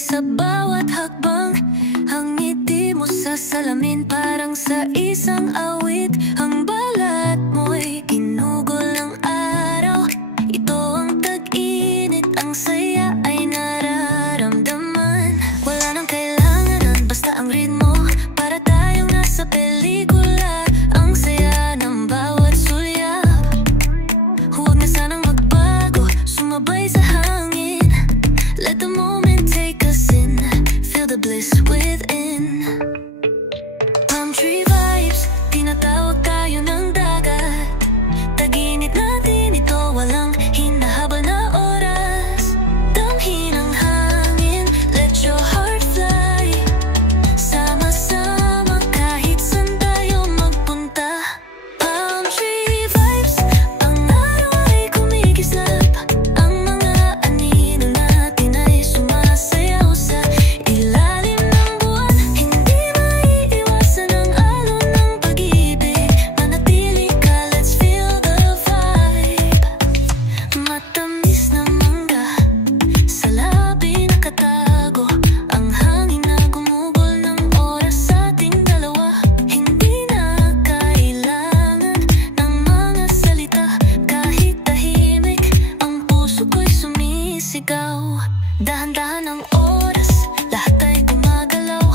sa bawat hakbang. Ang ngiti mo sa salamin parang sa isang awit. Ang balat mo'y ginugol ng araw. Ito ang tag-init, ang saya ay nararamdaman. Wala nang kailangan, basta ang ritmo. Para tayong nasa pelikula. Ang saya ng bawat sulyap. Huwag na sanang magbago, sumabay sa hangin. Let the moment take us in, feel the bliss within. Palm tree vibes, tinatawag tayo ng dagat. Tag-init natin ito, walang hinahabol na oras. Damhin ang hangin, let your heart fly. Sama-sama kahit saan tayo magpunta. Palm tree vibes, ang araw ay kumikislap. Ang mga anino natin ay sumasayaw sa ilalim ng buwan. Hindi maiiwasan ang alon ng pag-ibig. Manatili ka, let's feel the vibe. Matamis na mangga, sa labi nakatago. Ang hangin na gumugol ng oras sa ating dalawa. Hindi na kailangan ng mga salita. Kahit tahimik, ang puso ko'y sumisigaw. Dahan-dahan ang oras, lahat ay gumagalaw.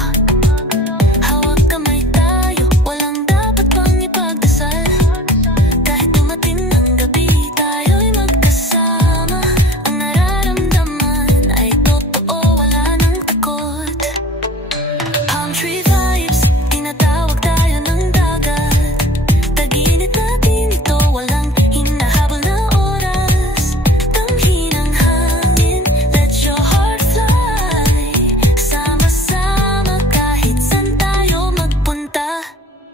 Hawak kamay tayo, walang dapat pang ipagdasal. Kahit dumating ang gabi, tayo'y magkasama. Ang nararamdaman ay totoo, wala nang takot. Palm tree vibes, tinatawag tayo ng dagat. Tag-init natin ito, walang hinahabol na oras. Damhin ang hangin, let your heart fly. Sama-sama kahit saan tayo magpunta.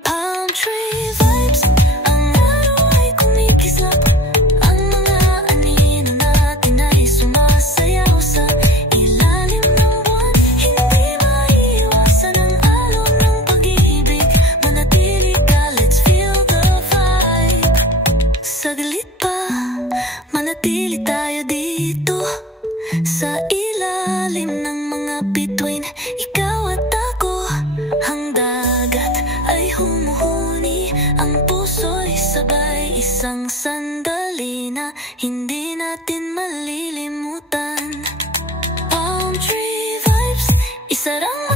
Palm tree vibes, ang araw ay kumikislap. Ang mga anino natin ay sumasayaw sa ilalim ng buwan. Hindi maiiwasan ang alon ng pag-ibig. Manatili ka, let's feel the vibe. Saglit pa, manatili tayo dito. Sa ilalim ng mga bituin, ikaw at ako. Ang dagat ay humuhuni, ang puso'y sabay. Isang sandali na hindi natin malilimutan. Palm tree vibes, isarang